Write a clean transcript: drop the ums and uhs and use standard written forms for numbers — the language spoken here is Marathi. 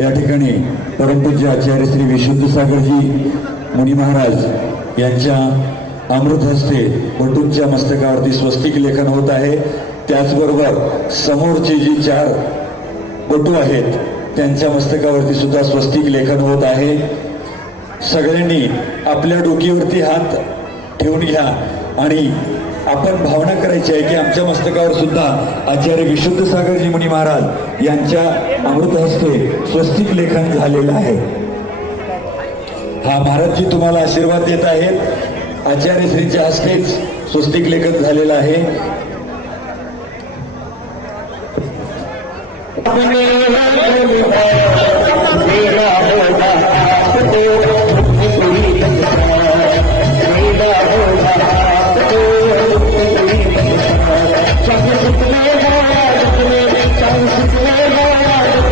या ठिकाणी परमपूज्य आचार्य श्री विशुद्ध सागरजी मुनी महाराज यांच्या अमृत हस्ते बटूंच्या मस्तकावरती स्वस्तिक लेखन होत आहे। त्याचबरोबर समोरचे जी 4 बटू आहेत त्यांच्या मस्तकावरती सुद्धा स्वस्तिक लेखन होत आहे। सगळ्यांनी आपल्या डोकीवरती हात ठेवून घ्या आणि आपण भावना करायची आहे की आमच्या मस्तकावर सुद्धा आचार्य विशुद्ध सागरजी मुनी महाराज यांच्या अमृत हस्ते स्वस्तिक लेखन झालेलं आहे। हा महाराजजी तुम्हाला आशीर्वाद देत आहेत। आचार्य श्रींच्या हस्तेच स्वस्तिक लेखन झालेलं आहे। Thank you.